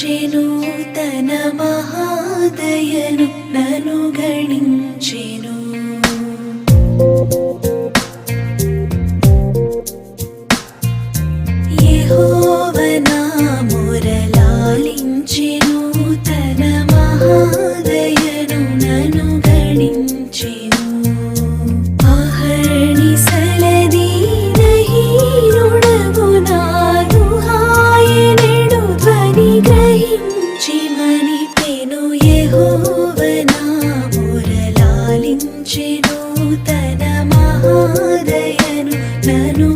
గణించెను తన మహాదయను నను గణించెను. యెహోవా నా మొరలాలించెను తన మహాదయను నను గణించెను. అహర్నిశలదీనహీనుడగు నాను ఆయనెడు ధ్వని గ్రహించి మనిపెను. యెహోవా నా మొరలాలించెను తన మహాదయను నను.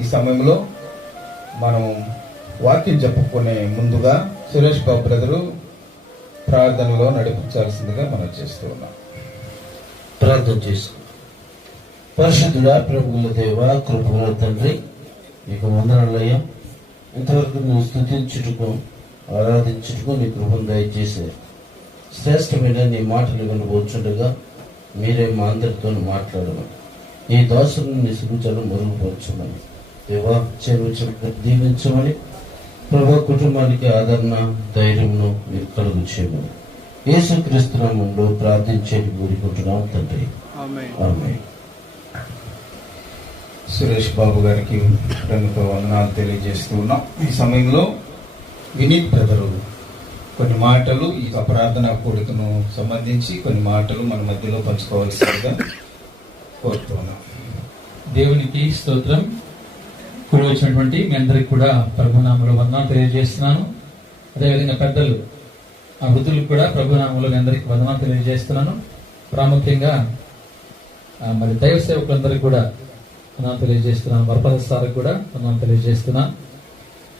ఈ సమయంలో మనం వాక్యం చెప్పుకునే ముందుగా సురేష్ బాబు బ్రదరు ప్రార్థనలో నడిపించాల్సిందిగా మనం చేస్తూ ఉన్నాం. ప్రార్థన చేసుకుందాం. పరిశుద్ధుడా, ప్రభువుల దేవ, కృపగల తండ్రి, నీకు వందనాలయ్యా. ఇంతవరకు నువ్వు స్తుతించుటకు, ఆరాధించుటకు నీ కృపను దయచేసే శ్రేష్టమైన నీ మాటలు వినబోచుండగా మీరే మా అందరితో మాట్లాడమని, నీ దాసులను నీ సూచనలు మెరుగుపరచమని, దేవా చెరువు దీవించమని, ప్రభు కుటుంబానికి ఆదరణ, ధైర్యమును మీరు కలుగు చేయమని యేసుక్రీస్తు నామములో ప్రార్థించేది కోరుకుంటున్నాం తండ్రి, ఆమేన్. సురేష్ బాబు గారికి ప్రేమతో వందనాలు తెలియజేస్తూ ఉన్నాం. ఈ సమయంలో వినీత్ బ్రదరు కొన్ని మాటలు ఈ ప్రార్థనా కోరికను సంబంధించి కొన్ని మాటలు మన మధ్యలో పంచుకోవాల్సిందిగా కోరుతున్నాం. దేవునికి స్తోత్రం. కూడి వచ్చినటువంటి మీ అందరికి కూడా ప్రభునామంలో వందనాలు తెలియజేస్తున్నాను. అదేవిధంగా పెద్దలు, ఆ వృద్ధులకు కూడా ప్రభునామంలో మీ అందరికి వందనాలు తెలియజేస్తున్నాను. ప్రాముఖ్యంగా మరి దైవ సేవకులందరికీ కూడా వందనాలు తెలియజేస్తున్నాను. వరపద సార్కి కూడా వందనాలు తెలియజేస్తున్నాను.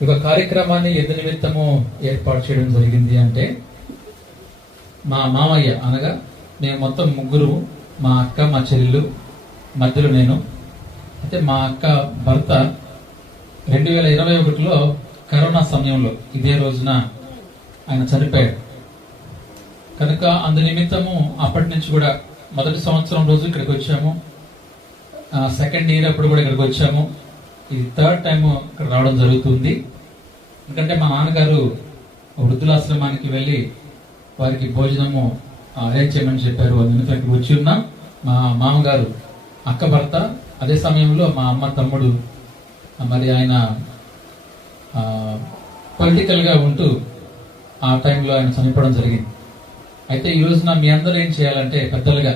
ఈ కార్యక్రమాన్ని ఎందు నిమిత్తము ఏర్పాటు చేయడం జరిగింది అంటే, మా మామయ్య అనగా మేము మొత్తం ముగ్గురు, మా అక్క, మా చెల్లెలు, మధ్యలో నేను. అయితే మా అక్క భర్త 2021లో కరోనా సమయంలో ఇదే రోజున ఆయన చనిపోయాడు. కనుక అందు నిమిత్తము అప్పటి నుంచి కూడా మొదటి సంవత్సరం రోజు ఇక్కడికి వచ్చాము, సెకండ్ ఇయర్ అప్పుడు కూడా ఇక్కడికి వచ్చాము. ఇది థర్డ్ టైం ఇక్కడ రావడం జరుగుతుంది. ఎందుకంటే మా నాన్నగారు వృద్ధులాశ్రమానికి వెళ్ళి వారికి భోజనము అరేంజ్ చేయమని చెప్పారు. అందులో ఇక్కడికి వచ్చి ఉన్నాం. మా మామగారు అక్క భర్త, అదే సమయంలో మా అమ్మ తమ్ముడు మరి ఆయన పొలిటికల్గా ఉంటూ ఆ టైంలో ఆయన చనిపోవడం జరిగింది. అయితే ఈ రోజున మీ అందరూ ఏం చేయాలంటే, పెద్దలుగా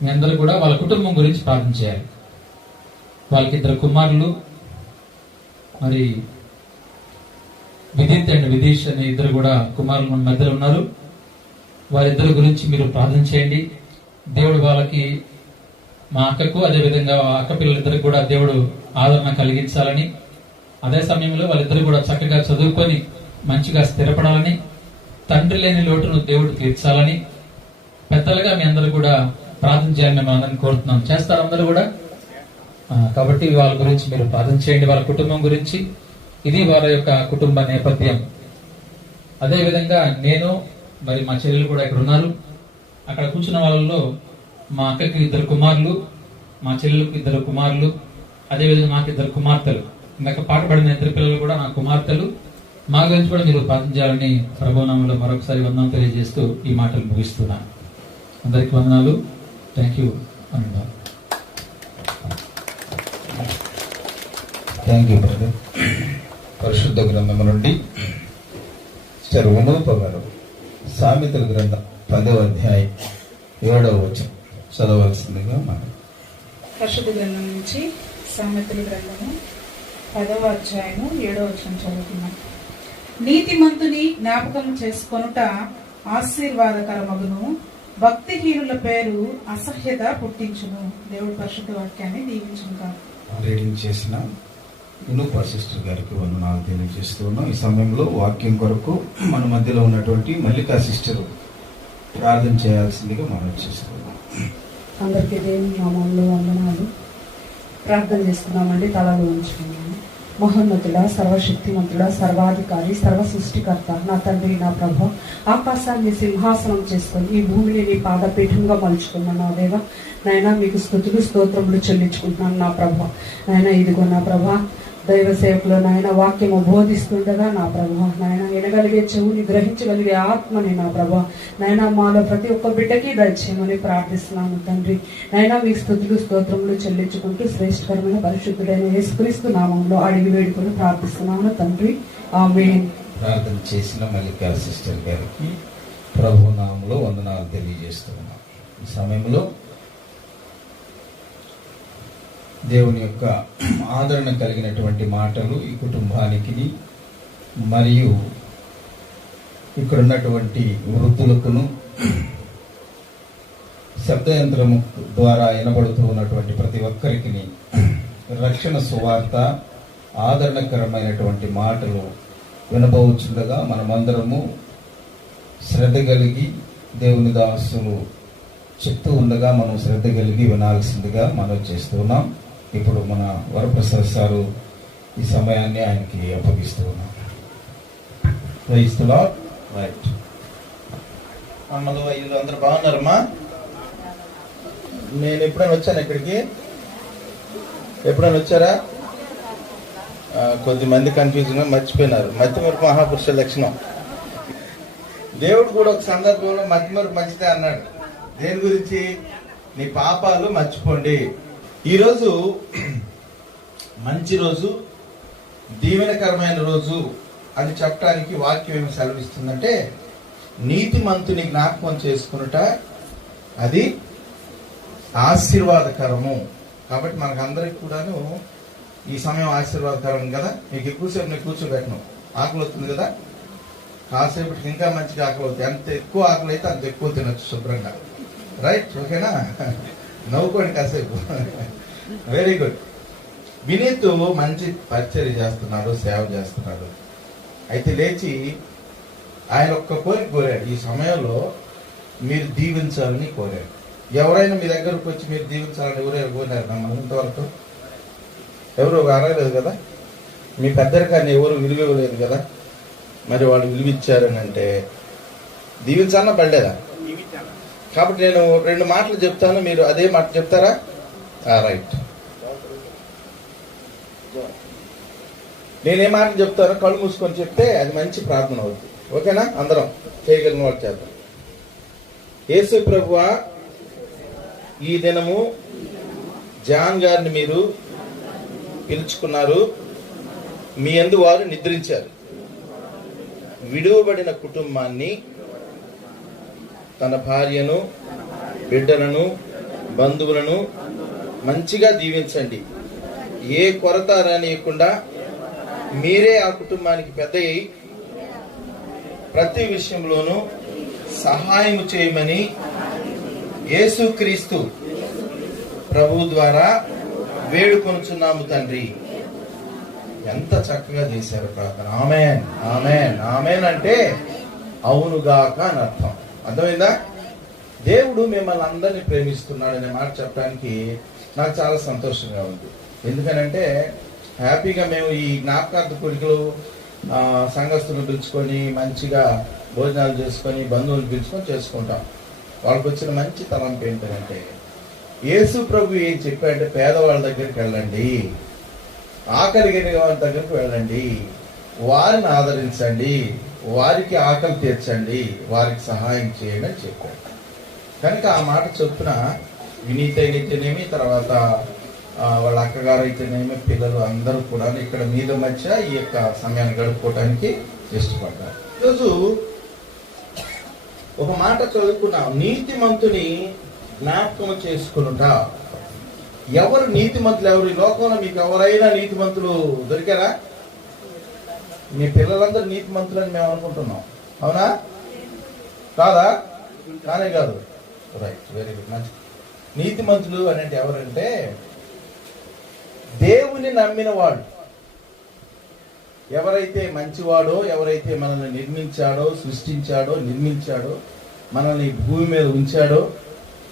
మీ అందరూ కూడా వాళ్ళ కుటుంబం గురించి ప్రార్థన చేయాలి. వాళ్ళకి 2 కుమారులు, మరి విదిత్ అండ్ విదీష్ అనే 2 కూడా కుమారులు మన మధ్యలో ఉన్నారు. వారిద్దరి గురించి మీరు ప్రార్థన చేయండి. దేవుడు వాళ్ళకి, మా అక్కకు, అదేవిధంగా అక్క పిల్లలిద్దరికి కూడా దేవుడు ఆదరణ కలిగించాలని, అదే సమయంలో వాళ్ళిద్దరు కూడా చక్కగా చదువుకొని మంచిగా స్థిరపడాలని, తండ్రి లేని లోటును దేవుడు తీర్చాలని పెద్దలుగా మీ అందరూ కూడా ప్రార్థన చేయాలని మేము అందరిని కోరుతున్నాం. చేస్తారు అందరూ కూడా. కాబట్టి వాళ్ళ గురించి మీరు ప్రార్థన చేయండి, వాళ్ళ కుటుంబం గురించి. ఇది వారి యొక్క కుటుంబ నేపథ్యం. అదేవిధంగా నేను, మరి మా చెల్లెలు కూడా ఇక్కడ ఉన్నారు. అక్కడ కూర్చున్న వాళ్ళలో మా అక్కకి 2 కుమారులు, మా చెల్లెలకు 2 కుమారులు, అదేవిధంగా నాకు 2 కుమార్తెలు. ఇందాక పాట పడిన 2 పిల్లలు కూడా నా కుమార్తెలు. మా గురించి కూడా మీరు ప్రార్థించాలని ప్రభునామంలో మరొకసారి వందనం తెలియజేస్తూ ఈ మాటలు ముగిస్తున్నాను. అందరికి వందనాలు. Thank you. Thank you brother. పరిశుద్ధ గ్రంథము నుండి చరువునోపగారు సామెతల గ్రంథం 10వ అధ్యాయం 7వ వచనం చదవాల్సిందిగా మనం. పరిశుద్ధ గ్రంథం నుంచి సామెతల గ్రంథము 10వ అధ్యాయము 7వ వచనం చదువుతున్నాం. నీతిమంతుని జ్ఞాపకం చేసుకొనుట ఆశీర్వాదకరమగును, భక్తిహీనుల పేరు అసహ్యత పుట్టించును. దేవుడు పరిశుద్ధ వాక్యాన్ని దీవించును కాదు. రీడింగ్ చేసిన వినూప సిస్టర్ గారికి వందనాలు తెలియజేస్తూ ఉన్నాం. ఈ సమయంలో వాక్యం కొరకు మన మధ్యలో ఉన్నటువంటి మల్లికా సిస్టర్ ప్రార్థన చేయాల్సిందిగా మనం చేస్తున్నాం. అందరికీ దేవుని నామములో వందనాలు. ప్రార్థన చేసుకున్నామండి. తలలు ఉంచుకున్నాము. మహోన్నతుడా, సర్వశక్తిమంతుడా, సర్వాధికారి, సర్వ సృష్టికర్త, నా తండ్రి, నా ప్రభు, ఆకాశాన్ని సింహాసనం చేసుకొని ఈ భూమిని నీ పాదపీఠంగా మలుచుకున్నా నా దేవ. నాయన మీకు స్తుతులు స్తోత్రములు చెల్లించుకుంటున్నాను నా ప్రభు. నాయన ఇదిగో నా ప్రభా, దైవ సేవకులు నాయన వాక్యము బోధిస్తుండగా నా ప్రభు, నాయన వినగలిగే చెవుని, గ్రహించగలిగే ఆత్మని నా ప్రభు, నాయన మాలో ప్రతి ఒక్క బిడ్డకి దయచేయమని ప్రార్థిస్తున్నాను తండ్రి. నాయన మీకు స్తుతులు స్తోత్రములు చెల్లించుకుంటూ శ్రేష్టకరమైన పరిశుద్ధుడైన యేసుక్రీస్తు నామంలో అడిగి వేడుకొని ప్రార్థిస్తున్నాను తండ్రి, ఆమేన్. ప్రార్థన చేసిన మల్లికా సిస్టర్ గారికి ప్రభు నామంలో వందనాలు తెలియజేస్తున్నాం. ఈ సమయంలో దేవుని యొక్క ఆదరణ కలిగినటువంటి మాటలు ఈ కుటుంబానికి మరియు ఇక్కడ ఉన్నటువంటి వృద్ధులకును శబ్దయంత్రము ద్వారా వినబడుతూ ఉన్నటువంటి ప్రతి ఒక్కరికి రక్షణ సువార్త, ఆదరణకరమైనటువంటి మాటలు వినబోచుండగా మనమందరము శ్రద్ధ కలిగి దేవుని దాసులు చెప్తూ ఉండగా మనం శ్రద్ధ కలిగి వినాల్సిందిగా మనం చేస్తున్నాం. ఇప్పుడు మన వరప్రసాద్ సారు ఈ సమయాన్ని ఆయనకి అప్పగిస్తూ ఉన్నాం. రైట్. అమ్మలు వీళ్ళు అందరు బాగున్నారమ్మా? నేను ఎప్పుడైనా వచ్చాను ఇక్కడికి? ఎప్పుడైనా వచ్చారా? కొద్దిమంది కన్ఫ్యూజన్గా మర్చిపోయినారు. మధ్యమరుపు మహాపురుష లక్షణం. దేవుడు కూడా ఒక సందర్భంలో మధ్యమరుపు మంచిదే అన్నాడు. దేని గురించి? నీ పాపాలు మర్చిపోండి. ఈరోజు మంచి రోజు, దీవెనకరమైన రోజు అని చెప్పడానికి వాక్యం ఏమి సెలవిస్తుందంటే, నీతిమంతుని జ్ఞాపకం చేసుకున్నట అది ఆశీర్వాదకరము. కాబట్టి మనకందరికి కూడాను ఈ సమయం ఆశీర్వాదకరం కదా. మీకు ఎక్కువసేపు నేను కూర్చోబెట్టను, ఆకలి వస్తుంది కదా. కాసేపటికి ఇంకా మంచిగా ఆకలి అవుతుంది. ఎంత ఎక్కువ ఆకలి అయితే అంత ఎక్కువ తినొచ్చు శుభ్రంగా. రైట్, ఓకేనా? నవ్వుకోండి కాసేపు. Very good. వినీత్ మంచి పరిచర్య చేస్తున్నాడు, సేవ చేస్తున్నాడు. అయితే లేచి ఆయన ఒక్క కోరిక కోరాడు, ఈ సమయంలో మీరు దీవించాలని కోరాడు. ఎవరైనా మీ దగ్గరకు వచ్చి మీరు దీవించాలని ఎవరైనా కోరారు నన్ను ఇంతవరకు? ఎవరు అడగలేదు కదా. మీ పెద్దరికాన్ని ఎవరు విలువివ్వలేదు కదా. మరి వాళ్ళు విలువిచ్చారని అంటే దీవించాలన్నా పడలేదా? కాబట్టి నేను 2 మాటలు చెప్తాను, మీరు అదే మాట చెప్తారా? రైట్. నేనే మాట చెప్తాను, కళ్ళు మూసుకొని చెప్తే అది మంచి ప్రార్థన అవుతుంది. ఓకేనా? అందరం చేయగలిగిన వాళ్ళు చేద్దాం. యేసు ప్రభువా, ఈ దినము జాన్ గారిని మీరు పిలుచుకున్నారు. మీ యందు వారు నిద్రించారు. విడువబడిన కుటుంబాన్ని, తన భార్యను, బిడ్డలను, బంధువులను మంచిగా దీవించండి. ఏ కొరత రానియకుండా మీరే ఆ కుటుంబానికి పెద్ద అయి ప్రతి విషయంలోనూ సహాయం చేయమని యేసుక్రీస్తు ప్రభు ద్వారా వేడుకొనుచున్నాము తండ్రి. ఎంత చక్కగా చేశారు ప్రార్థన. ఆమేన్, ఆమేన్, ఆమేన్ అంటే అవునుగాక అని అర్థం. అర్థమైందా? దేవుడు మిమ్మల్ని అందరినీ ప్రేమిస్తున్నాడనే మాట చెప్పడానికి నాకు చాలా సంతోషంగా ఉంది. ఎందుకనంటే హ్యాపీగా మేము ఈ జ్ఞాపకార్థ కోరికలు సంఘస్థులు పిలుచుకొని మంచిగా భోజనాలు చేసుకొని బంధువులు పిలుచుకొని చేసుకుంటాం. వాళ్ళకి వచ్చిన మంచి తలంపు ఏంటంటే, యేసు ప్రభు ఏం చెప్పాడంటే, పేదవాళ్ళ దగ్గరికి వెళ్ళండి, ఆకలి కలిగిన వారి దగ్గరికి వెళ్ళండి, వారిని ఆదరించండి, వారికి ఆకలి తీర్చండి, వారికి సహాయం చేయండి అని చెప్పాడు. కనుక ఆ మాట చొప్పున వినీత అయితేనేమి, తర్వాత వాళ్ళ అక్కగారు అయితేనేమి, పిల్లలు అందరూ కూడా ఇక్కడ మీద మధ్య ఈ యొక్క సమయాన్ని గడుపుకోవడానికి ఇష్టపడ్డారు. ఈరోజు ఒక మాట చదువుకున్నాం, నీతిమంతుని జ్ఞాపకం చేసుకునుట. ఎవరు నీతిమంతులు? ఎవరు ఈ లోకంలో మీకు ఎవరైనా నీతిమంతులు దొరికారా? మీ పిల్లలందరూ నీతిమంతులని మేము అనుకుంటున్నాం, అవునా? కాదా? కానే కాదు. రైట్, వెరీ గుడ్, మంచి. నీతిమంతులు అనేది ఎవరంటే దేవుని నమ్మిన వాడు. ఎవరైతే మంచివాడో, ఎవరైతే మనల్ని నిర్మించాడో, సృష్టించాడో, నిర్మించాడో, మనల్ని భూమి మీద ఉంచాడో,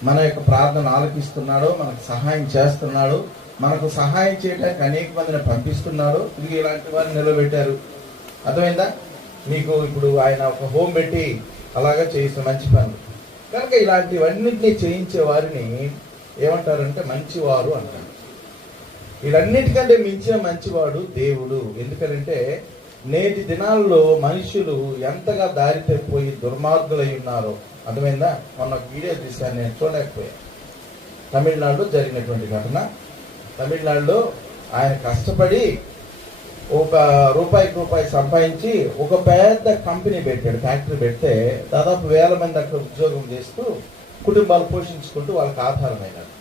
మన యొక్క ప్రార్థన ఆలకిస్తున్నాడో, మనకు సహాయం చేస్తున్నాడో, మనకు సహాయం చేయడానికి అనేక మందిని పంపిస్తున్నాడు. ఇది ఇలాంటి వారిని నిలబెట్టారు. అర్థమైందా? మీకు ఇప్పుడు ఆయన ఒక హోమ్ పెట్టి అలాగా చేసిన మంచి పనులు. కనుక ఇలాంటివన్నింటినీ చేయించే వారిని ఏమంటారంటే మంచివారు అంటారు. వీళ్ళన్నిటికంటే మించిన మంచివాడు దేవుడు. ఎందుకంటే నేటి దినాల్లో మనుషులు ఎంతగా దారి తప్పిపోయి దుర్మార్గులై ఉన్నారో. అర్థమైందా? మొన్న వీడియో తీశాను, నేను చూడలేకపోయాను. తమిళనాడులో జరిగినటువంటి ఘటన. తమిళనాడులో ఆయన కష్టపడి ఒక రూపాయి సంపాదించి ఒక పెద్ద కంపెనీ పెట్టాడు, ఫ్యాక్టరీ పెడితే దాదాపు 1000 మంది అక్కడ ఉద్యోగం చేస్తూ కుటుంబాలు పోషించుకుంటూ వాళ్ళకి ఆధారమైనాడు.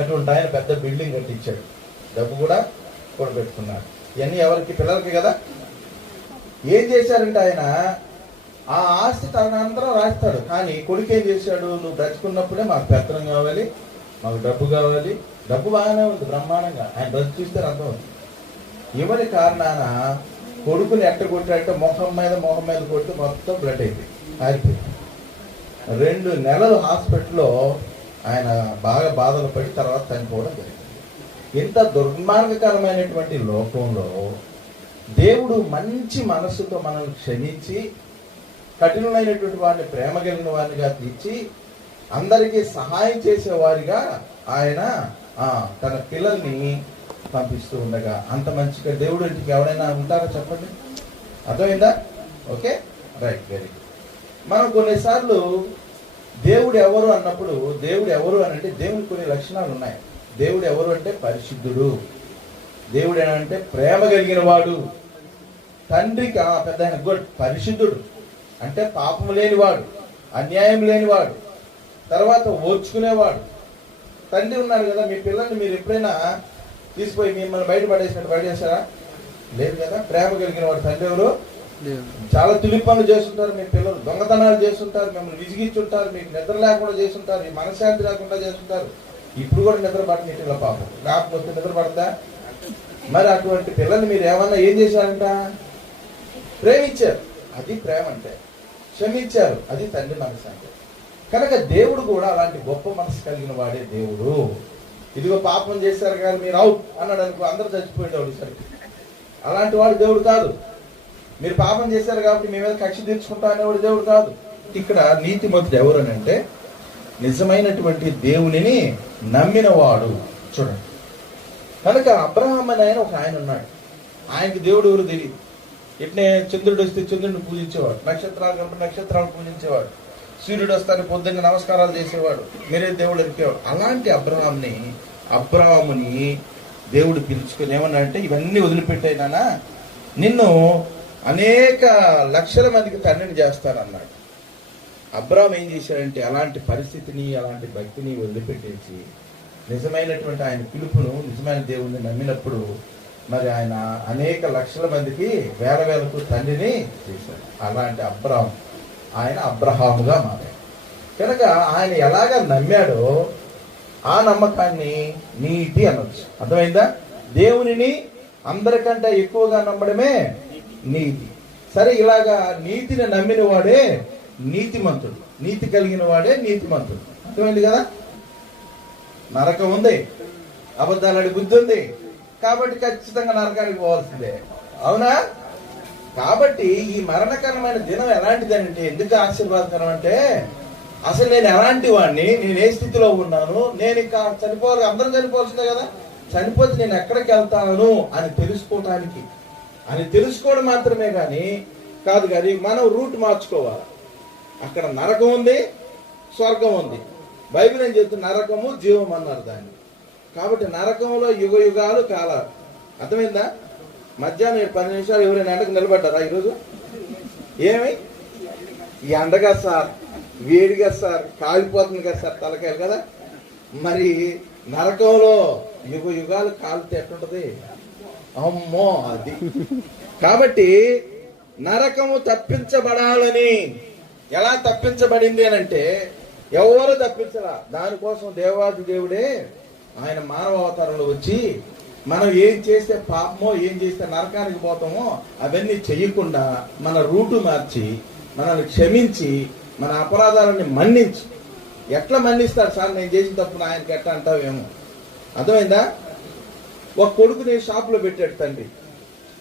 అటువంటి ఆయన పెద్ద బిల్డింగ్ కట్టించాడు, డబ్బు కూడా కూడబెట్టుకున్నాడు. ఇవన్నీ ఎవరికి? పిల్లలకి కదా. ఏం చేశారంటే ఆయన ఆ ఆస్తి తనంతరం రాస్తాడు, కానీ కొడుకు ఏం చేశాడు? నువ్వు బ్రతుకున్నప్పుడే మాకు పెత్తనం కావాలి, మాకు డబ్బు కావాలి. డబ్బు బాగానే ఉంది, బ్రహ్మాండంగా. ఆయన బ్రతుకు చూస్తే అర్థం అవుతుంది. ఎవరి కారణాన కొడుకుని ఎట్టగొట్టాడంటే మొహం మీద కొట్టి మొత్తం బ్లడ్ అయిపోయింది, ఆరిపోయింది. 2 నెలలు హాస్పిటల్లో ఆయన బాగా బాధలు పడి తర్వాత చనిపోవడం జరిగింది. ఇంత దుర్మార్గకరమైనటువంటి లోకంలో దేవుడు మంచి మనస్సుతో మనల్ని క్షమించి కఠినమైనటువంటి వారిని ప్రేమ కలిగిన వారినిగా తీర్చి అందరికీ సహాయం చేసేవారిగా ఆయన తన పిల్లల్ని పంపిస్తూ ఉండగా అంత మంచిగా దేవుడు ఇంటికి ఎవరైనా ఉంటారో చెప్పండి. అర్థమైందా? Okay, right, very good. మనం కొన్నిసార్లు దేవుడు ఎవరు అన్నప్పుడు, దేవుడు ఎవరు అని అంటే దేవునికి కొన్ని లక్షణాలు ఉన్నాయి. దేవుడు ఎవరు అంటే పరిశుద్ధుడు. దేవుడు ఏమంటే ప్రేమ కలిగిన వాడు. తండ్రికి పెద్ద ఆయన గుడ్ పరిశుద్ధుడు అంటే పాపం లేనివాడు, అన్యాయం లేనివాడు, తర్వాత ఓర్చుకునేవాడు. తండ్రి ఉన్నాడు కదా. మీ పిల్లల్ని మీరు ఎప్పుడైనా తీసిపోయి మిమ్మల్ని బయటపడేసినట్టు బయటేశారా? లేదు కదా. ప్రేమ కలిగిన వాడు తండ్రి ఎవరు? చాలా తులి పనులు చేస్తుంటారు మీ పిల్లలు, దొంగతనాలు చేస్తుంటారు, మిమ్మల్ని విసిగిస్తుంటారు, మీకు నిద్ర లేకుండా చేస్తుంటారు, ఈ మనశ్శాంతి లేకుండా చేస్తుంటారు. ఇప్పుడు కూడా నిద్ర పడని ఇట్లా పాపం కాకపోతే నిద్ర పడతా? మరి అటువంటి పిల్లల్ని మీరు ఏమన్నా ఏం చేశారంట? ప్రేమించారు, అది ప్రేమ అంటే. క్షమించారు, అది తండ్రి మనసు అంటే. కనుక దేవుడు కూడా అలాంటి గొప్ప మనసు కలిగిన వాడే దేవుడు. ఇదిగో పాపం చేశారు కానీ మీరు అవుట్ అన్నాడు అనుకో, అందరూ చచ్చిపోయేవాడు సరికి. అలాంటి వాడు దేవుడు కాదు. మీరు పాపం చేశారు కాబట్టి మీ మీద కక్ష తీర్చుకుంటా అనేవాడు దేవుడు కాదు. ఇక్కడ నీతిమంతుడు ఎవరు అని అంటే నిజమైనటువంటి దేవునిని నమ్మినవాడు. చూడండి, కనుక అబ్రహాం అని ఆయన ఒక ఆయన ఉన్నాడు. ఆయనకి దేవుడు ఎవరు తెలియదు. ఇట్నే చంద్రుడు వస్తే చంద్రుడిని పూజించేవాడు, నక్షత్రాలు కనుక నక్షత్రాలు పూజించేవాడు, సూర్యుడు వస్తానే పొద్దున్న నమస్కారాలు చేసేవాడు, మీరే దేవుడు ఎరికేవాడు. అలాంటి అబ్రహాముని దేవుడు పిలుచుకొని ఏమన్నా అంటే ఇవన్నీ వదిలిపెట్టైనా నిన్ను అనేక లక్షల మందికి తండ్రిని చేస్తానన్నాడు. అబ్రహాం ఏం చేశాడంటే అలాంటి పరిస్థితిని అలాంటి భక్తిని వదిలిపెట్టేసి నిజమైనటువంటి ఆయన పిలుపును, నిజమైన దేవుణ్ణి నమ్మినప్పుడు మరి ఆయన అనేక లక్షల మందికి వేలకు తండ్రిని చేశాడు. అలాంటి అబ్రహాం ఆయన అబ్రహాముగా మారాడు. కనుక ఆయన ఎలాగ నమ్మాడో ఆ నమ్మకాన్ని నీతి అనొచ్చు. అర్థమైందా? దేవునిని అందరికంటే ఎక్కువగా నమ్మడమే నీతి. సరే, ఇలాగా నీతిని నమ్మిన వాడే నీతిమంతుడు. నీతి కలిగిన వాడే నీతిమంతుడు. అర్థమైంది కదా? నరకం ఉంది, అబద్ధాలని బుద్ధి ఉంది కాబట్టి ఖచ్చితంగా నరకానికి పోవాల్సిందే. అవునా? కాబట్టి ఈ మరణకరమైన దినం ఎలాంటిదంటే, ఎందుకు ఆశీర్వాదకరం అంటే అసలు నేను ఎలాంటి వాడిని, నేను ఏ స్థితిలో ఉన్నాను, నేను ఇంకా చనిపోవాలి, అందరం చనిపోవాల్సిందే కదా. చనిపోతే నేను ఎక్కడికి వెళ్తాను అని తెలుసుకోవటానికి, అని తెలుసుకోవడం మాత్రమే కానీ కాదు. కానీ మనం రూట్ మార్చుకోవాలి. అక్కడ నరకం ఉంది, స్వర్గం ఉంది. బైబిల్ ఏం చెప్తుంది? నరకము జీవం అన్నారు దాన్ని. కాబట్టి నరకంలో యుగ యుగాలు కాలాలు. అర్థమైందా? మధ్యాహ్నం 10 నిమిషాలు ఎవరైనా ఎండకు నిలబడ్డారా ఈరోజు? ఏమి ఈ ఎండగా సార్, వేడిగా సార్, కాలిపోతుంది కదా సార్ తలకాయలు కదా. మరి నరకంలో యుగ యుగాలు కాలితే ఎట్లుంటది? అమ్మో అది. కాబట్టి నరకము తప్పించబడాలని ఎలా తప్పించబడింది అని అంటే ఎవరు తప్పించరా. దానికోసం దేవాది దేవుడే ఆయన మానవ అవతారంలో వచ్చి మనం ఏం చేస్తే పాపమో, ఏం చేస్తే నరకానికి పోతామో అవన్నీ చెయ్యకుండా మన రూటు మార్చి మనల్ని క్షమించి మన అపరాధాలని మన్నించి. ఎట్లా మన్నిస్తారు సార్? నేను చేసిన తప్పును ఆయనకి ఎట్లా అంటావేమో. అర్థమైందా? ఒక కొడుకుని షాపులో పెట్టాడు తండ్రి.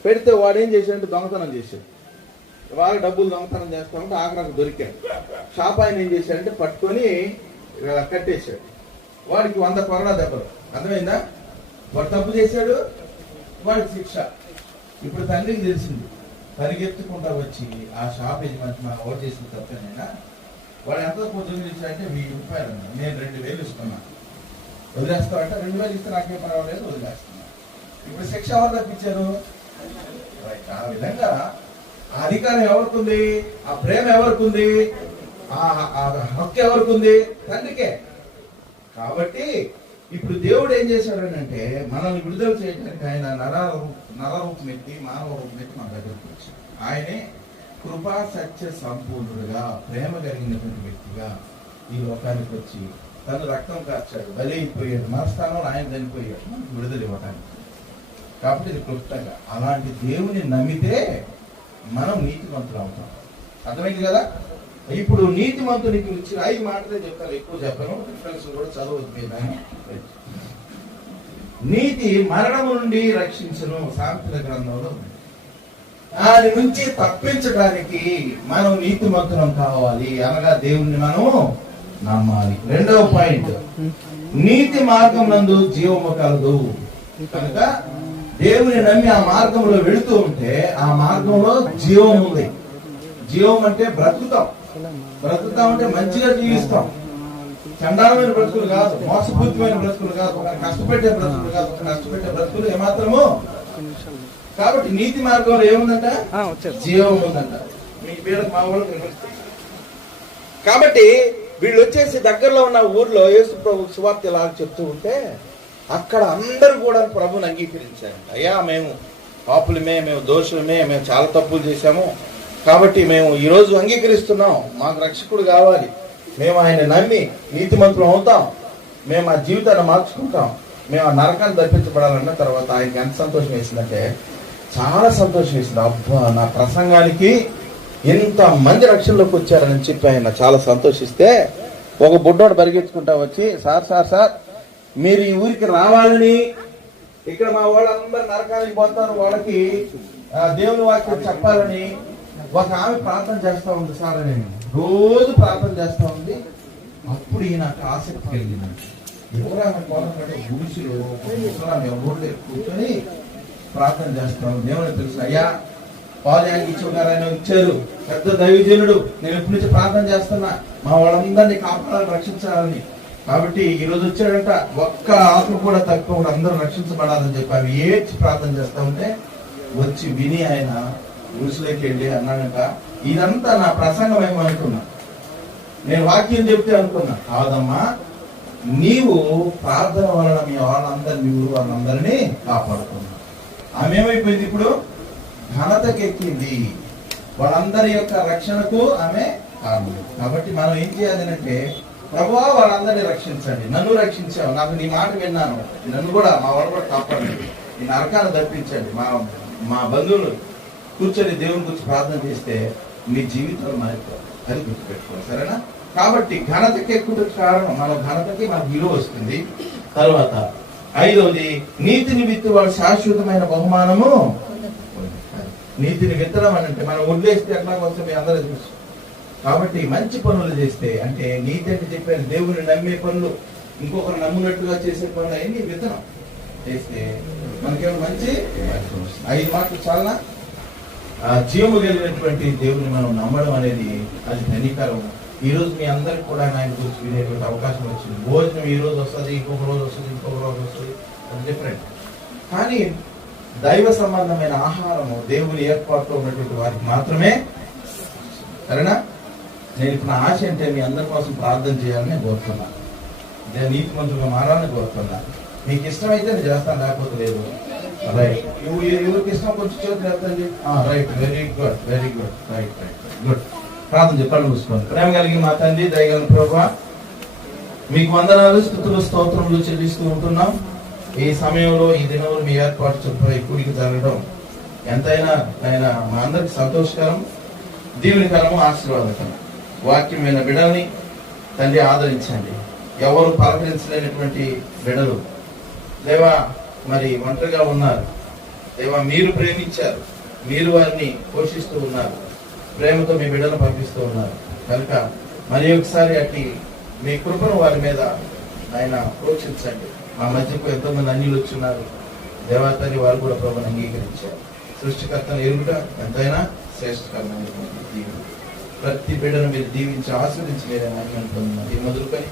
పెడితే వాడు ఏం చేశాడంటే దొంగతనం చేశాడు. వాళ్ళ డబ్బులు దొంగతనం చేస్తామంటే ఆఖరికి దొరికాడు. షాప్ ఆయన ఏం చేశాడంటే పట్టుకొని కట్టేశాడు. వాడికి 100 కొరడా దెబ్బలు. అర్థమైందా? వాడు తప్పు చేశాడు, వాడికి శిక్ష. ఇప్పుడు తండ్రికి తెలిసింది. పరిగెత్తుకుంటా వచ్చి ఆ షాప్ యజమాని మా ఓటు చేసిన తప్పేనైనా వాడు ఎంత పొద్దున్న చేశాడంటే 1000 రూపాయలు అన్నా. నేను 2000 ఇస్తున్నా, వదిలేస్తా అంటే 2000 ఇస్తే నాకేం పర్వాలేదు, వదిలేస్తున్నా. ఇప్పుడు శిక్ష ఎవరు తప్పించారు? ఆ విధంగా ఆ అధికారం ఎవరికి ఉంది? ఆ ప్రేమ ఎవరికి ఉంది? ఆ హక్కు ఎవరికి ఉంది? తండ్రికే. కాబట్టి ఇప్పుడు దేవుడు ఏం చేశాడు అంటే మనల్ని విడుదల చేయడానికి ఆయన నరరూపం ఎత్తి మానవ రూపం ఎత్తి మన దగ్గరకు వచ్చాడు. ఆయనే కృపా సత్య సంపూర్ణుడుగా ప్రేమ కలిగినటువంటి వ్యక్తిగా ఈ లోకానికి వచ్చి తను రక్తం కార్చాడు, బలి అయిపోయాడు, మన స్థానంలో ఆయన చనిపోయాడు మనకు విడుదల ఇవ్వడానికి. కాబట్టి ఇది క్లుప్తంగా అలాంటి దేవుని నమ్మితే మనం నీతిమంతులు అవుతాం. అర్థమైంది కదా? ఇప్పుడు నీతిమంతునికి వచ్చి 5 మాటలే చెప్తాను, ఎక్కువ చెప్పను. రిఫరెన్స్ కూడా చదవద్దు. నీతి మరణము నుండి రక్షించను, సామెతల గ్రంథంలో. దాని నుంచి తప్పించడానికి మనం నీతిమంతులం కావాలి, అనగా దేవుణ్ణి మనం నమ్మాలి. 2వ పాయింట్, నీతి మార్గం నందు జీవము కలదు. కనుక దేవుని నమ్మి ఆ మార్గంలో వెళుతూ ఉంటే ఆ మార్గంలో జీవం ఉంది. జీవం అంటే బ్రతుకుతాం. బ్రతుకుతాం అంటే మంచిగా జీవిస్తాం. చండాలమైన బ్రతుకులు కాదు, మోసపూరితమైన బ్రతుకులు కాదు, ఒక కష్టపెట్టే బ్రతుకులు కాదు, ఒక కష్టపెట్టే బ్రతుకులు ఏమాత్రము. కాబట్టి నీతి మార్గంలో ఏముందంట? జీవం ఉందంట. మీ పేరు మా వాళ్ళు. కాబట్టి వీళ్ళు వచ్చేసి దగ్గరలో ఉన్న ఊర్లో యేసు ప్రభు సువార్త ఇలా చెప్తూ ఉంటే అక్కడ అందరూ కూడా ప్రభుని అంగీకరించారు. అయ్యా మేము పాపులమే, మేము దోషులమే, మేము చాలా తప్పులు చేశాము, కాబట్టి మేము ఈరోజు అంగీకరిస్తున్నాం, మాకు రక్షకుడు కావాలి, మేము ఆయన నమ్మి నీతిమంతులం అవుతాం, మేము ఆ జీవితాన్ని మార్చుకుంటాం, మేము ఆ నరకాన్ని తప్పించబడాలన్న తర్వాత ఆయనకి ఎంత సంతోషం వేసిందంటే చాలా సంతోషం వేసింది. అబ్బా, నా ప్రసంగానికి ఇంత మంది రక్షణలోకి వచ్చారని చెప్పి ఆయన చాలా సంతోషిస్తే ఒక బుడ్డోడు పరిగెత్తుకుంటా వచ్చి, సార్ మీరు ఈ ఊరికి రావాలని, ఇక్కడ మా వాళ్ళందరూ నరకానికి పోతారు, వాళ్ళకి దేవుని వాక్యం చెప్పాలని ఒక ఆమె ప్రార్థన చేస్తా ఉంది సార్ అని. రోజు ప్రార్థన చేస్తా ఉంది. అప్పుడు ఈయనకు ఆసక్తి కలిగింది. ఎవరైనా గుడిసిలో ఎవరు కూర్చొని ప్రార్థన చేస్తాం. దేవుని తెలుసు, అయ్యా పాలయానికి గారు ఇచ్చారు, పెద్ద దైవజనుడు, నేను ఎప్పటి నుంచి ప్రార్థన చేస్తున్నా మా వాళ్ళందరినీ కాపాడాలని, రక్షించాలని. కాబట్టి ఈ రోజు వచ్చాడంట, ఒక్క ఆత్మ కూడా తక్కువ అందరూ రక్షించబడాలని చెప్పి అవి ఏడ్చి ప్రార్థన చేస్తా ఉంటే వచ్చి విని ఆయన గుడిసెలోకి వెళ్ళి అన్నాడంట, ఇదంతా నా ప్రసంగం ఏమో అనుకున్నా, నేను వాక్యం చెప్తే అనుకున్నా. కాదమ్మా, నీవు ప్రార్థన వలన మీ వాళ్ళందరినీ వాళ్ళందరినీ కాపాడుతున్నా. ఆమె ఏమైపోయింది? ఇప్పుడు ఘనతకెక్కింది, వాళ్ళందరి యొక్క రక్షణకు ఆమె కారణం. కాబట్టి మనం ఏం చేయాలి అంటే, ప్రభువా వాళ్ళందరినీ రక్షించండి, నన్ను రక్షించావు, నాకు నీ మాట విన్నాను, నన్ను కూడా మా వాళ్ళు కూడా కాపాడండి, నీ నరకాన్ని తప్పించండి. మా బంధువులు కూర్చొని దేవుని గురించి ప్రార్థన చేస్తే మీ జీవితాలు మారిపోతాయి. అది గుర్తుపెట్టుకోవాలి, సరేనా? కాబట్టి ఘనతకి ఎక్కువ కారణం, మన ఘనతకి మనకు విలువ వస్తుంది. తర్వాత 5వది, నీతిని విత్తు వాడు శాశ్వతమైన బహుమానము. నీతిని విత్తడం అని అంటే మనం వదిలేస్తే ఎట్లా వస్తే మీ అందరూ తెలుసు. కాబట్టి మంచి పనులు చేస్తే, అంటే నీతి అంటే చెప్పాను, దేవుని నమ్మే పనులు, ఇంకొకరు నమ్మునట్టుగా చేసే పనులు అన్ని విత్తనం చేస్తే మనకేమో మంచి 5 మాటలు చాలా. జీవము కలిగినటువంటి దేవుని మనం నమ్మడం అనేది అది ధనికరం. ఈ రోజు మీ అందరికి కూడా ఆయన గురించి వినేటువంటి అవకాశం వచ్చింది. భోజనం ఈ రోజు వస్తుంది, ఇంకొక రోజు వస్తుంది, ఇంకొక రోజు వస్తుంది, డిఫరెంట్. కానీ దైవ సంబంధమైన ఆహారము దేవుని ఏర్పాటులో ఉన్నటువంటి వారికి మాత్రమే, సరేనా? నేను ఇప్పుడు నా ఆశ అంటే మీ అందరి కోసం ప్రార్థన చేయాలని కోరుతున్నా, నీతిమంతులుగా మారాలని కోరుతున్నా. మీకు ఇష్టమైతే నేను చేస్తాను, లేకపోతే లేదు. రైట్, ఎవరికి ఇష్టం కొంచెం చేతులు ఎత్తండి. Right, very good, very good, right, good. ప్రార్థన చెప్పాలని చూసుకోండి. ప్రేమ కలిగి మా తండ్రి, దయగలిగిన ప్రభువా, మీకు వందనాలు, స్తుతులు, స్తోత్రములు చెల్లిస్తూ ఉంటున్నాం. ఈ సమయంలో, ఈ దినంలో మీ ఏర్పాటు చొప్పున ఈ కూడికి జరగడం ఎంతైనా ఆయన మా అందరికి సంతోషకరం, దీవెనకరము, ఆశీర్వాదకరం. వాక్యమైన బిడ్డల్ని తండ్రి ఆదరించండి. ఎవరు పలకరించలేనటువంటి బిడ్డలు దేవా, మరి ఒంటరిగా ఉన్నారు. దేవా, మీరు ప్రేమించారు, మీరు వారిని పోషిస్తూ ఉన్నారు, ప్రేమతో మీ బిడ్డను పంపిస్తూ ఉన్నారు కనుక మరి ఒకసారి అట్టి మీ కృపను వారి మీద ఆయన ప్రోక్షించండి. మా మధ్యకు ఎంతోమంది అన్యులు వచ్చున్నారు దేవతని, వారు కూడా ప్రభుని అంగీకరించారు. సృష్టికర్తను ఎరుగుట ఎంతైనా శ్రేష్టకరమైనటువంటి దీవుడు. ప్రతి బిడ్డను మీరు దీవించి ఆస్వాదించి మీరే మహిమను పొందినారు. ఈ మొదలుకొని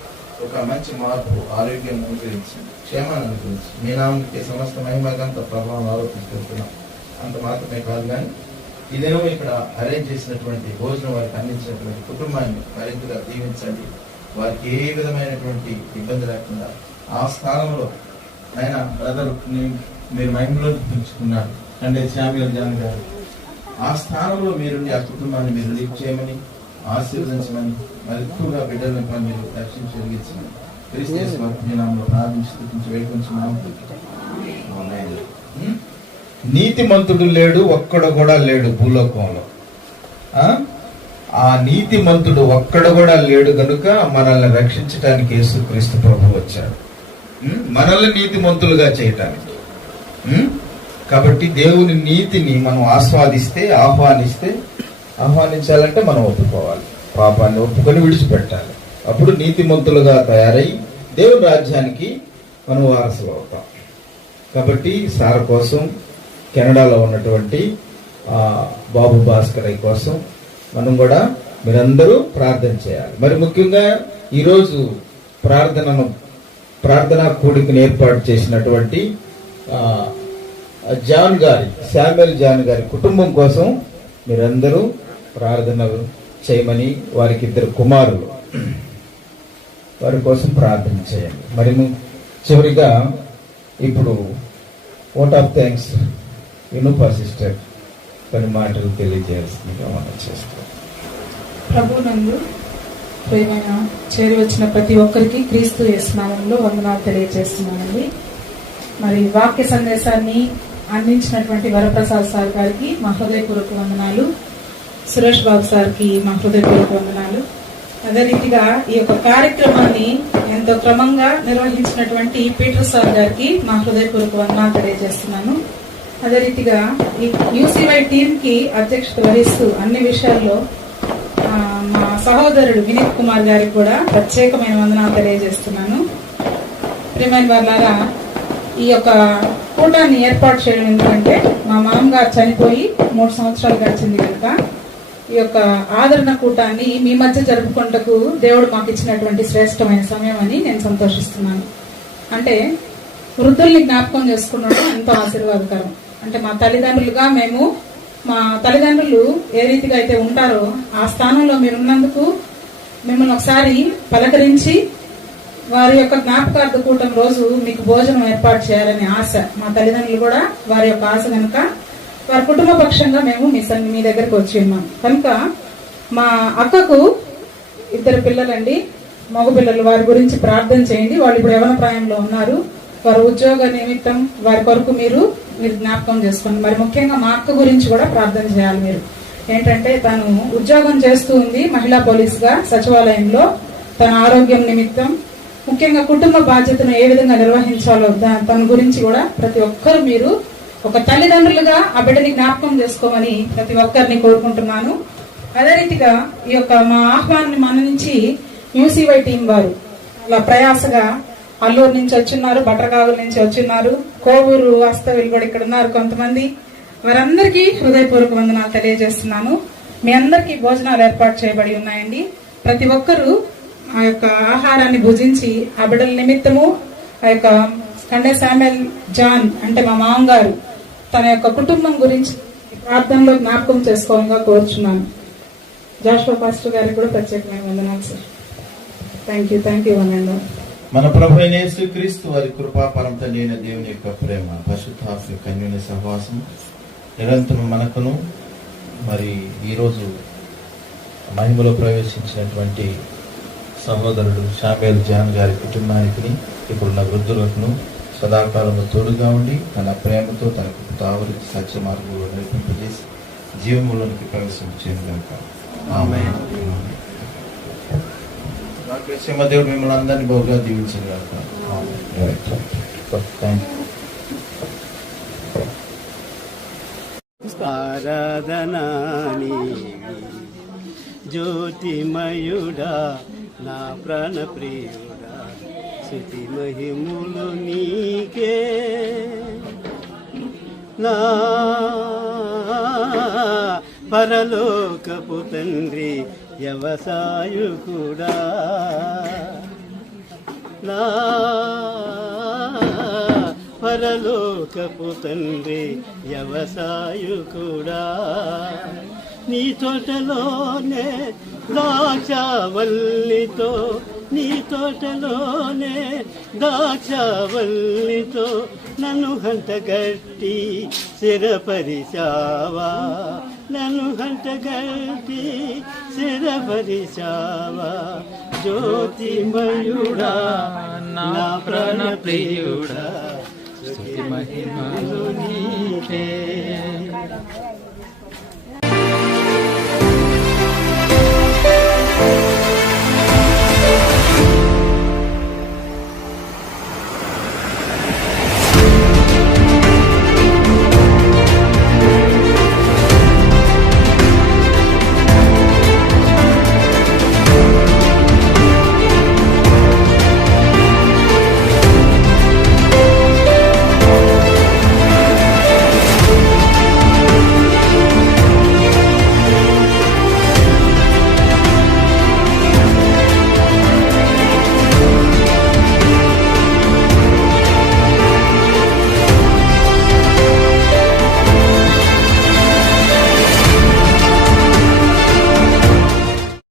ఒక మంచి మార్పు, ఆరోగ్యం అనుగ్రహించండి, క్షేమాన్ని అనుగ్రహించి మీ నామకి సమస్త మహిమకంత ప్రభావం ఆరోపిస్తున్నాం. అంత మాత్రమే కాదు కానీ ఈ దినం ఇక్కడ అరేంజ్ చేసినటువంటి భోజనం వారికి అందించినటువంటి కుటుంబాన్ని మరింతగా దీవించండి. వారికి ఏ విధమైనటువంటి ఇబ్బంది లేకుండా ఆ స్థానంలో ఆయన బ్రదర్ మీరు మహిమలో పెంచుకున్నారు అంటే శామ్యూల్ జాన్ గారు, ఆ స్థానంలో మీరుండి ఆ కుటుంబాన్ని మీరు లీడ్ చేయమని, ఆశీర్వదించమని, మరి ఎక్కువగా బిడ్డలను మీరు రక్షించగలిగించమని క్రీస్తు నామంలో ప్రారంభించి వేడుకొంచున్నాము. నీతిమంతుడు లేడు, ఒక్కడు కూడా లేడు భూలోకంలో. ఆ నీతిమంతుడు ఒక్కడు కూడా లేడు కనుక మనల్ని రక్షించడానికి యేసుక్రీస్తు ప్రభు వచ్చాడు, మనల్ని నీతిమంతులుగా చేయటానికి. కాబట్టి దేవుని నీతిని మనం ఆహ్వానించాలంటే మనం ఒప్పుకోవాలి, పాపాన్ని ఒప్పుకొని విడిచిపెట్టాలి. అప్పుడు నీతిమంతులుగా తయారై దేవుని రాజ్యానికి మనం వారసులు అవుతాం. కాబట్టి సార్ కోసం, కెనడాలో ఉన్నటువంటి బాబు భాస్కర్ కోసం మనం మీరందరూ ప్రార్థన చేయాలి. మరి ముఖ్యంగా ఈరోజు ప్రార్థనా కూడికను ఏర్పాటు చేసినటువంటి శామ్యూల్ జాన్ గారి కుటుంబం కోసం మీరందరూ ప్రార్థనలు చేయమని, వారికి 2 కుమారులు, వారి కోసం ప్రార్థన చేయండి. మరి చివరిగా ఇప్పుడు ఓట్ ఆఫ్ థ్యాంక్స్ వినుపా సిస్టర్ కొన్ని మాటలు తెలియజేయాల్సిందిగా మనం చేస్తాం. ప్రభునందు ప్రియమైన చేరి వచ్చిన ప్రతి ఒక్కరికి క్రీస్తు యేసు నామములో వందనాలు తెలియజేస్తున్నానండి. మరి వాక్య సందేశాన్ని అందించినటువంటి వరప్రసాద్ సార్ గారికి మా హృదయపూర్వక వందనాలు, సురేష్ బాబు సార్కి మా హృదయపూర్వక వందనాలు. అదే రీతిగా ఈ యొక్క కార్యక్రమాన్ని ఎంతో క్రమంగా నిర్వహించినటువంటి పీటర్ సార్ గారికి మా హృదయపూర్వక వందనాలు తెలియజేస్తున్నాను. అదే రీతిగా ఈ యూసీవై టీం కి అధ్యక్షత వహిస్తూ అన్ని విషయాల్లో మా సహోదరుడు వినీత్ కుమార్ గారికి కూడా ప్రత్యేకమైన వందనాలు తెలియజేస్తున్నాను. ప్రియమైన వారులారా, ఈ యొక్క కూటాన్ని ఏర్పాటు చేయడం ఎందుకంటే మా మామగారు చనిపోయి 3 సంవత్సరాలు గడిచింది కనుక ఈ యొక్క ఆదరణ కూటాన్ని మీ మధ్య జరుపుకుంటకు దేవుడు మాకు ఇచ్చినటువంటి శ్రేష్టమైన సమయం అని నేను సంతోషిస్తున్నాను. అంటే వృద్ధుల్ని జ్ఞాపకం చేసుకున్నప్పుడు ఎంతో ఆశీర్వాదకరం. అంటే మా తల్లిదండ్రులుగా మా తల్లిదండ్రులు ఏ రీతిగా అయితే ఉంటారో ఆ స్థానంలో మీరున్నందుకు మిమ్మల్ని ఒకసారి పలకరించి వారి యొక్క జ్ఞాపకార్థ కూటం రోజు మీకు భోజనం ఏర్పాటు చేయాలనే ఆశ మా తల్లిదండ్రులు కూడా వారి యొక్క ఆశ కనుక వారి కుటుంబ పక్షంగా మేము మీ దగ్గరకు వచ్చి ఉన్నాం. కనుక మా అక్కకు 2 పిల్లలండి, మగ పిల్లలు, వారి గురించి ప్రార్థన చేయండి. వాళ్ళు ఇప్పుడు యవ్వన ప్రాయంలో ఉన్నారు. వారి ఉద్యోగ నిమిత్తం వారి కొరకు మీరు జ్ఞాపకం చేసుకోండి. మరి ముఖ్యంగా మా అక్క గురించి కూడా ప్రార్థన చేయాలి మీరు. ఏంటంటే తను ఉద్యోగం చేస్తూ ఉంది మహిళా పోలీస్ గా సచివాలయంలో. తన ఆరోగ్యం నిమిత్తం ముఖ్యంగా కుటుంబ బాధ్యతను ఏ విధంగా నిర్వహించాలో తన గురించి కూడా ప్రతి ఒక్కరు మీరు ఒక తల్లిదండ్రులుగా ఆ బిడ్డని జ్ఞాపకం చేసుకోమని ప్రతి ఒక్కరిని కోరుకుంటున్నాను. అదే రీతిగా ఈ యొక్క మా ఆహ్వానాన్ని మన్నించి యూసీవై టీం వారు అలా ప్రయాసగా అల్లూరు నుంచి వచ్చిన్నారు, బట్రకావుల నుంచి వచ్చిన్నారు, కోవూరు వాస్తవ్యులు కూడా ఇక్కడ ఉన్నారు కొంతమంది. వారందరికీ హృదయపూర్వక వందనాలు తెలియజేస్తున్నాను. మీ అందరికీ భోజనాలు ఏర్పాటు చేయబడి ఉన్నాయండి. ప్రతి ఒక్కరూ ఆ యొక్క ఆహారాన్ని భుజించి ఆ బిడ్డల నిమిత్తము ఆ యొక్క కండే శామ్యూల్ జాన్ అంటే మా మామగారు తన యొక్క కుటుంబం గురించి ప్రార్థనలో జ్ఞాపకం చేసుకోవాలని కోరుచున్నాను. జాషువా పాస్టర్ గారికి కూడా ప్రత్యేకమైన వందనాలు సార్. థ్యాంక్ యూ వందనాలు. మన ప్రభు అయిన యేసుక్రీస్తు వారి కృపా పరమ తండ్రి అయిన దేవుని యొక్క ప్రేమ, పరిశుద్ధాత్మ యొక్క అన్యోన్య సహవాసం నిరంతరం మనకును, మరి ఈరోజు మహిమలో ప్రవేశించినటువంటి సహోదరుడు శామ్యూల్ జాన్ గారి కుటుంబానికి, ఇప్పుడున్న వృద్ధులకు సదాకాలంలో తోడుగా ఉండి తన ప్రేమతో తనకు తావరించి సత్య మార్గంలో నడిపింపజేసి జీవములోనికి ప్రవేశించేందుకు ఆమేన్. దేవుడు మిమ్మల్ని అందరినీ బహుగా దీవించగలుగుతారు. ఆరాధనా నీవి. జ్యోతిమయుడా నా ప్రాణప్రియుడా స్తుతి మహిములు నీకే. నా పరలోకపు తండ్రి వ్యవసాయకుడా, నా పరలోకపు తండ్రి వ్యవసాయకుడా, నీ తోటలోనే ద్రాక్షవల్లితో, నీ తోటలోనే ద్రాక్షవల్లితో నన్ను హంటగట్టి స్థిరపరిచావా, నన్ను హంటగట్టి స్థిరపరిచావా. జ్యోతిమయుడా నా ప్రాణప్రియుడా స్తుతి మహిమలు నీకే.